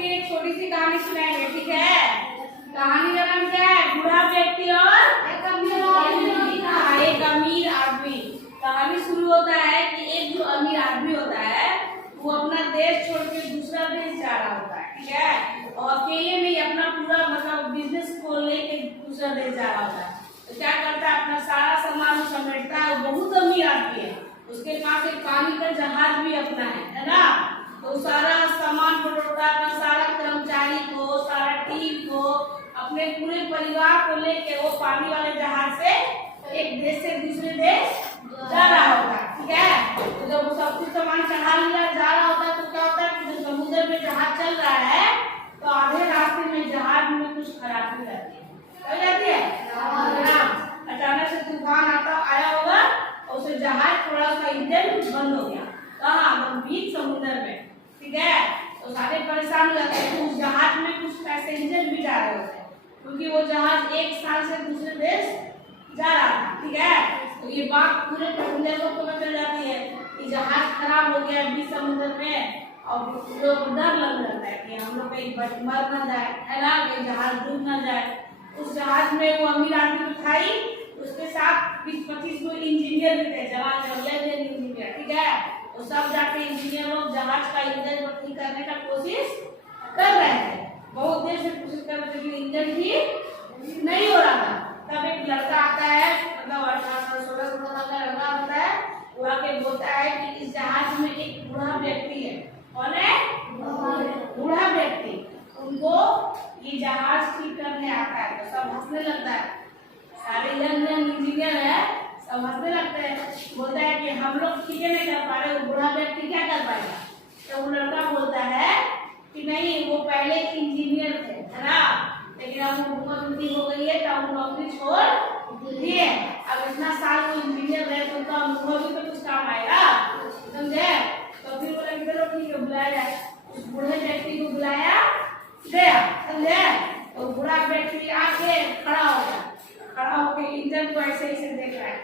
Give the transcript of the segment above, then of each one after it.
के एक छोटी सी कहानी सुनाएंगे, ठीक है। कहानी का नाम क्या है? बूढ़ा व्यक्ति और एक अमीर आदमी। कहानी शुरू होता है कि एक जो अमीर आदमी होता है वो अपना देश छोड़ के दूसरा देश जा रहा होता है, ठीक है, और अकेले में ही अपना पूरा मतलब बिजनेस को लेके दूसरा देश जा रहा होता है। तो क्या करता है, अपना सारा सामान समेटता है। वो बहुत अमीर आदमी है, उसके पास एक पानी का जहाज भी अपना है ना। तो सारा सामान पटोता है, अपना सारा कर्मचारी को, सारा टीम को, अपने पूरे परिवार को लेके वो पानी वाले जहाज से एक देश से दूसरे देश जा रहा होता है, ठीक है। तो जब वो सब कुछ सामान चढ़ा लिया जा रहा होता है तो क्या होता है कि जो समुद्र में जहाज चल रहा है तो आधे रास्ते में जहाज में कुछ खराबी रहती है, अचानक से तूफान आया होगा और उसे जहाज थोड़ा सा इंजन बंद हो गया, कहाँ? बीच समुद्र में, ठीक है। तो सारे परेशान हो जाते हैं। उस जहाज में कुछ पैसेंजर भी जा रहे होते हैं क्योंकि वो जहाज एक साल से दूसरे देश जा रहा था, ठीक है। तो ये बात पूरे पैसेंजर को पता चल जाती है कि जहाज खराब हो गया बीच समुद्र में, और लोग डर लग जाता है कि हम लोग कहीं मर ना जाए, है ना, कहीं जहाज डूब ना जाए। उस जहाज में वो अमीर आदमी तो था ही, उसके साथ 20-25 लोग इंजीनियर भी थे, जवान इंजीनियर, ठीक है। तो सब जाके इंजीनियर लोग जहाज का इंजन ठीक करने का कोशिश कर रहे थे। बहुत देर से कोशिश कर रहे थे लेकिन इंजन ठीक नहीं हो रहा था। तब एक लड़का आता है, मतलब 18-16 साल का लड़का होता है, वो आके बोलता है कि इस जहाज में एक बूढ़ा व्यक्ति है। कौन है? बूढ़ा व्यक्ति। उनको ये जहाज ठीक करने आता है। तो सब हंसने लगता है, सारे यंग इंजीनियर है, सब हंसने लगते हैं। बोलता है कि हम लोग ठीक नहीं कर पा रहे, वो बूढ़ा व्यक्ति क्या कर पाएगा? तो वो लड़का बोलता है कि नहीं, वो पहले इंजीनियर थे, है ना, लेकिन अब हुकूमत उनकी हो गई है तो हम नौकरी छोड़ दिए। अब इतना साल वो इंजीनियर रहे तो उनका अनुभव भी तो कुछ काम आएगा, समझे। तो फिर बोला कि चलो ठीक है, बुलाया जाए। उस बूढ़े व्यक्ति को बुलाया गया, समझे। तो बूढ़ा व्यक्ति आके खड़ा हो गया, खड़ा होकर इंजन को ऐसे ऐसे देख रहा है,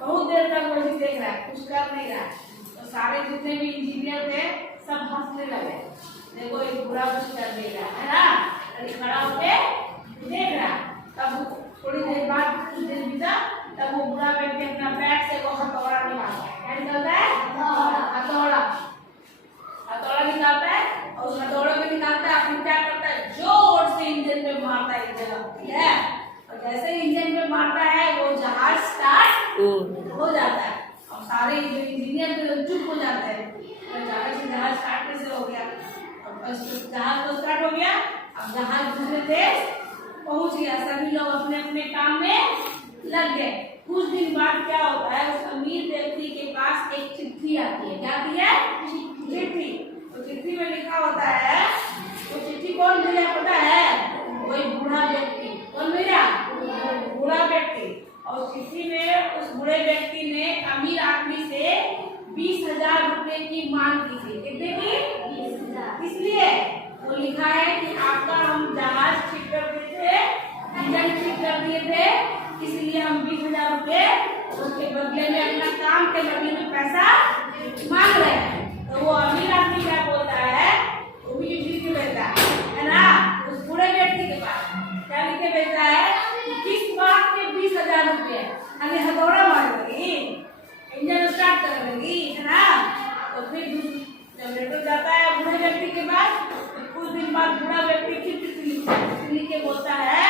बहुत देर तक वो ऐसे देख रहा है, कुछ कर नहीं रहा है। तो सारे जितने भी इंजीनियर थे सब हंसने लगे, देखो एक बूढ़ा कुछ कर नहीं रहा है ना, खड़ा होके देख रहा। तब थोड़ी देर बाद, कुछ देर बीता, तब वो बूढ़ा व्यक्ति अपना बैग से वो हथौड़ा निकालता है। क्या निकालता है? हथौड़ा निकालता है, और उस हथौड़े में निकालता है, फिर क्या करता है, जोर से इंजन पे मारता है, ठीक है। और जैसे ही इंजन पे मारता है वो जहाज स्टार्ट हो जाता है। और सारे जो इंजीनियर चुप हो जाते हैं, जहाज स्टार्ट कैसे हो गया? जहाज तो स्टार्ट हो गया, अब जहाज दूसरे देश पहुंच गया, सभी लोग अपने अपने काम में लग गए। कुछ दिन बाद क्या होता है, उस अमीर व्यक्ति के पास एक चिट्ठी आती है। क्या आती है? चिट्ठी। तो चिट्ठी में लिखा होता है, वो चिट्ठी कौन भेजा पता है? वही बूढ़ा व्यक्ति। कौन भेजा? बूढ़ा व्यक्ति। और चिट्ठी में उस बूढ़े व्यक्ति ने अमीर आदमी से 20,000 रुपए की मांग की थी। कितने की? 20,000। इसलिए वो लिखा है कि आपका हम जहाज ठीक कर दिए थे, इंजन ठीक कर दिए थे, इसलिए हम 20,000 रुपए उसके बदले में अपना काम के बदले में पैसा मांग रहे हैं। तो वो अमीर आदमी क्या बोलता है, वो भी लिख के भेजता है ना उस बूढ़े व्यक्ति के पास। क्या लिख के भेजता है? किस बात के 20,000 रुपए? हमें हथौड़ा मारेगी, इंजन स्टार्ट करेगी, है ना। तो फिर जब लेटर जाता है बूढ़े व्यक्ति के पास, तो कुछ दिन बाद बूढ़ा व्यक्ति फिर लिख के बोलता है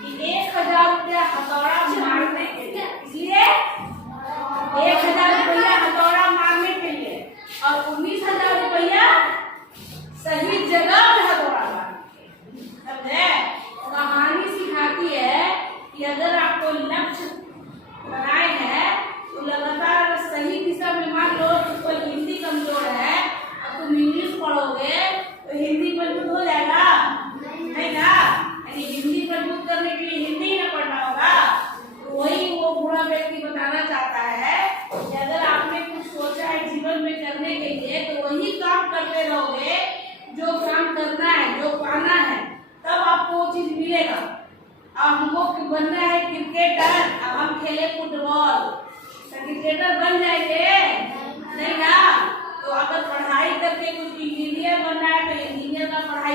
कि 1,000 रुपया हथौड़ा मारने के लिए, इसलिए 1,000 रुपया हथौड़ा मारने के लिए, और 19,000 रुपया सही जगह पे हथौड़ा मारने के लिए, समझे। कहानी सिखाती है कि अगर आपको लक्ष्य बनाए हैं तो लगातार सही दिशा में, मान लो कोई हिंदी कमजोर है, अब तुम इंग्लिश पढ़ोगे तो हिंदी मजबूत हो जाएगा? नहीं ना। यानी हिंदी मजबूत करने के लिए हिंदी ही ना पढ़ना होगा। तो वही वो बूढ़ा व्यक्ति बताना चाहता है कि अगर आपने कुछ सोचा है जीवन में करने के लिए तो वही काम करते रहोगे, जो काम करना है, जो पाना है, तब आपको वो चीज मिलेगा। अब हमको बनना है क्रिकेटर, अब हम खेले फुटबॉल, तो क्रिकेटर बन जाएंगे? नहीं ना। तो अगर पढ़ाई करके कुछ इंजीनियर बनना है तो इंजीनियर का पढ़ाई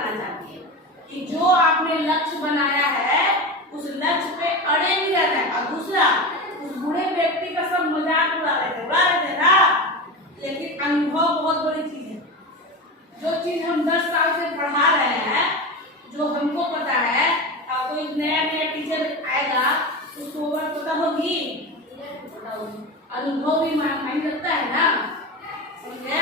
बताना चाहती है कि जो आपने लक्ष्य बनाया है उस लक्ष्य पे अड़े नहीं रहना है। और दूसरा, उस बूढ़े व्यक्ति का सब मजाक उड़ा रहे थे ना, लेकिन अनुभव बहुत बड़ी चीज है। जो चीज हम 10 साल से पढ़ा रहे हैं, जो हमको पता है, और कोई नया नया टीचर आएगा उसको वो बात पता होगी, अनुभव भी मायने रखता है ना, समझे?